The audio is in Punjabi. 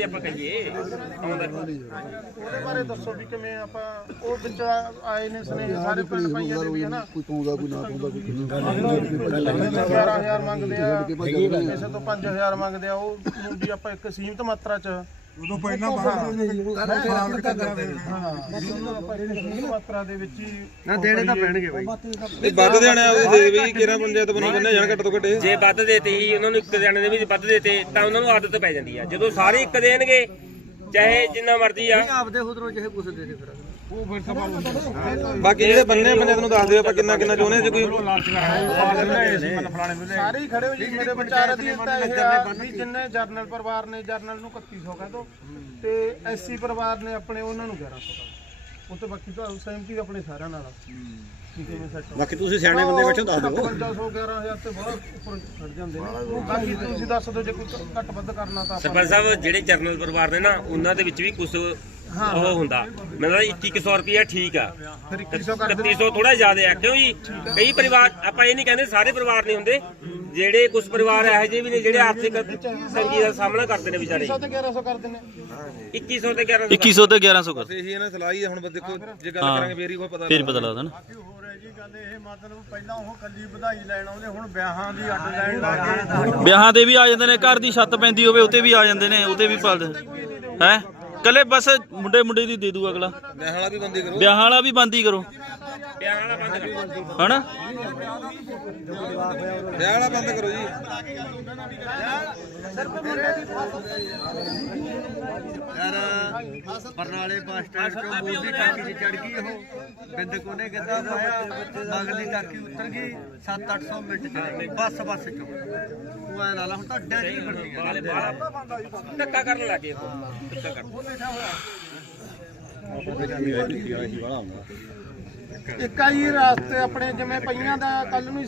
ਜੇ ਆਪਾਂ ਕਹੀਏ ਆਉਂਦਾ ਉਹਦੇ ਬਾਰੇ ਦੱਸੋ ਵੀ ਕਿਵੇਂ ਆਪਾਂ ਉਹ ਵਿੱਚ ਆਏ ਨੇ ਸਨੇਹ ਸਾਰੇ ਪਿੰਡ ਪਾਈਆਂ ਦੇ ਵੀ ਹਨਾ? ਕੋਈ ਪਾਉਂਦਾ ਕੋਈ ਨਾ ਪਾਉਂਦਾ ਕੋਈ ਕਿੰਨੀ 11000 ਮੰਗਦੇ ਆ ਕਿਸੇ ਤੋਂ 5000 ਮੰਗਦੇ ਆ ਉਹ ਨੂੰ ਵੀ ਆਪਾਂ ਇੱਕ ਸੀਮਤ ਮਾਤਰਾ ਚ ਉਦੋਂ ਪਹਿਲਾਂ ਬਾਹਰ ਦੇ ਜੀ ਫਰਾਡ ਕਰਦੇ ਨੇ ਮਾਤਰਾ ਦੇ ਵਿੱਚ ਹੀ ਨਾ ਦੇਣੇ ਤਾਂ ਪੈਣਗੇ ਬਾਈ। ਇਹ ਵੱਧ ਦੇਣਾ ਉਹਦੇ ਦੇ ਵੀ ਕਿਹੜਾ ਪੰਚਾਇਤ ਬਣੀ ਬੰਨੇ ਜਾਣ ਘੱਟ ਤੋਂ ਘੱਟ। ਜੇ ਵੱਧ ਦੇਤੇ ਹੀ ਉਹਨਾਂ ਨੂੰ ਇੱਕ ਜਾਣੇ ਦੇ ਵੀ ਵੱਧ ਦੇਤੇ ਤਾਂ ਉਹਨਾਂ ਨੂੰ ਆਦਤ ਪੈ ਜਾਂਦੀ ਆ। ਜਦੋਂ ਸਾਰੇ ਇੱਕ ਦੇਣਗੇ ਚਾਹੇ ਜਿੰਨਾ ਮਰਜ਼ੀ ਆ। ਆਪਦੇ ਉਧਰੋਂ ਜਿਹੇ ਕੁਛ ਦੇ ਦੇ ਫਿਰ। ਬਾਕੀ ਜਿਹੜੇ ਬੰਨੇ ਪੰਚਾਇਤ ਨੂੰ ਦੱਸ ਦਿਓ ਆਪਾਂ ਕਿੰਨਾ ਕਿੰਨਾ ਚਾਹੁੰਦੇ ਆ ਜੇ ਕੋਈ ਸਾਰੇ ਹੀ ਖੜੇ ਹੋ ਜੀ ਮੇਰੇ ਵਿਚਾਰ ਦੀ ਤਾਂ ਇਹ ਆ ਵੀ ਜਿੰਨੇ ਜਰਨਲ ਪਰਿਵਾਰ ਨੇ ਜਰਨਲ ਨੂੰ 3100 ਕਹਿ ਦੋ ਤੇ ਐਸਸੀ ਪਰਿਵਾਰ ਨੇ ਆਪਣੇ ਉਹਨਾਂ ਨੂੰ 1100 ਕਹਿ ਦਿਓ। ਉਹ ਤੇ ਬਾਕੀ ਤਾਂ ਸਹਿਮਤੀ ਆਪਣੇ ਸਾਰਿਆਂ ਨਾਲ ਬਾਕੀ ਤੁਸੀਂ ਸਿਆਣੇ ਬੰਦੇ ਬੈਠੇ ਦੱਸ ਦਿਓ। 5500 11000 ਤੇ ਬਹੁਤ ਉੱਪਰ ਖੜ ਜਾਂਦੇ ਨੇ। ਬਾਕੀ ਤੁਸੀਂ ਦੱਸ ਦਿਓ ਜੇ ਕੋਈ ਘੱਟ ਵੱਧ ਕਰਨਾ ਤਾਂ ਸਰਪੰਚ ਸਾਹਿਬ ਜਿਹੜੇ ਜਰਨਲ ਪਰਿਵਾਰ ਨੇ ਨਾ ਉਹਨਾਂ ਦੇ ਵਿੱਚ ਵੀ ਕੁਝ ਉਹ ਹੁੰਦਾ। ਮੈਨੂੰ ਲੱਗਦਾ 2100 ਰੁਪਇਆ ਠੀਕ ਆ। ਫਿਰ 2100 ਕਰ ਦਿਓ। 3100 ਥੋੜਾ ਜ਼ਿਆਦਾ ਆ। ਕਿਉਂ ਜੀ? ਕਈ ਪਰਿਵਾਰ ਆਪਾਂ ਇਹ ਨਹੀਂ ਕਹਿੰਦੇ ਸਾਰੇ ਪਰਿਵਾਰ ਨਹੀਂ ਹੁੰਦੇ। ਜਿਹੜੇ ਕੁਝ ਪਰਿਵਾਰ ਇਹੋ ਜਿਹੇ ਵੀ ਨੇ ਜਿਹੜੇ ਆਰਥਿਕ ਤੰਗੀ ਦਾ ਸਾਹਮਣਾ ਕਰਦੇ ਨੇ ਵਿਚਾਰੇ। 100 ਤੇ 1100 ਕਰ ਦਿੰਨੇ 2100 ਤੇ 1100 2100 ਤੇ 1100 ਕਰ। ਇਹੀ ਇਹਨਾਂ ਸਲਾਹ ਹੁਣ ਦੇਖੋ ਜੇ ਗੱਲ ਕਰਾਂਗੇ ਫੇਰ ਹੀ ਕੋਈ ਪਤਾ ਫੇਰ ਪਤਾ ਲੱਗਦਾ ਨਾ। ਹੋਰ ਹੈ ਜੀ ਗੱਲ ਇਹ ਮਤਲਬ ਪਹਿਲਾਂ ਉਹ ਕੱਲੀ ਵਧਾਈ ਲੈਣ ਆਉਂਦੇ ਹੁਣ ਵਿਆਹਾਂ ਦੀ ਅੱਡ ਲੈਣ ਲੱਗ ਗਏ। ਵਿਆਹਾਂ ਤੇ ਵੀ ਆ ਜਾਂਦੇ ਨੇ ਘਰ ਦੀ ਛੱਤ ਪੈਂਦੀ ਹੋਵੇ ਉੱਤੇ ਵੀ ਆ ਜਾਂਦੇ ਨੇ ਉੱਤੇ ਵੀ ਪਾਲਦੇ ਹੈ? ਕੱਲੇ ਬਸ ਮੁੰਡੇ ਮੁੰਡੇ ਦੀ ਦੇ ਦੂ ਅਗਲਾ। ਮੈਂ ਹਾਲਾ ਵੀ ਬੰਦੀ ਕਰੋ। ਵਿਆਹਾਂ ਵਾਲਾ ਵੀ ਬੰਦ ਕਰੋ। ਵਾਲਾ ਬੰਦ ਕਰੋ। ਹਨਾ? ਵਿਆਹ ਵਾਲਾ ਬੰਦ ਕਰੋ ਜੀ। ਬਰਨਾਲੇ ਬੱਸ ਸਟੈਂਡ ਤੋਂ ਮੋਦੀ ਟਾਕੀ 'ਚ ਚੜ ਗਈ ਉਹ। ਬਿੰਦ ਕੋਨੇ ਕਹਿੰਦਾ ਹੋਇਆ? ਮਗਲੀ ਟਾਕੀ ਉਤਰ ਗਈ 7-800 ਮਿੰਟ ਚ। ਚਲੇ ਬੱਸ ਬੱਸ ਚੋਂ। ਤੂੰ ਐ ਲਾ ਲਾ ਹੁਣ ਤਾਂ ਡੈਡ ਹੀ ਫਿਰਦੀਆਂ ਬਾਲੇ ਬਾਹਰ ਧੱਕਾ ਕਰਨ ਲੱਗੇ ਉਹ। ਧੱਕਾ ਕਰਨ। ਇੱਕ ਆਈ ਰਾਸਤੇ ਆਪਣੇ ਜਿਵੇਂ ਪਈਆਂ ਦਾ ਕੱਲ ਨੂੰ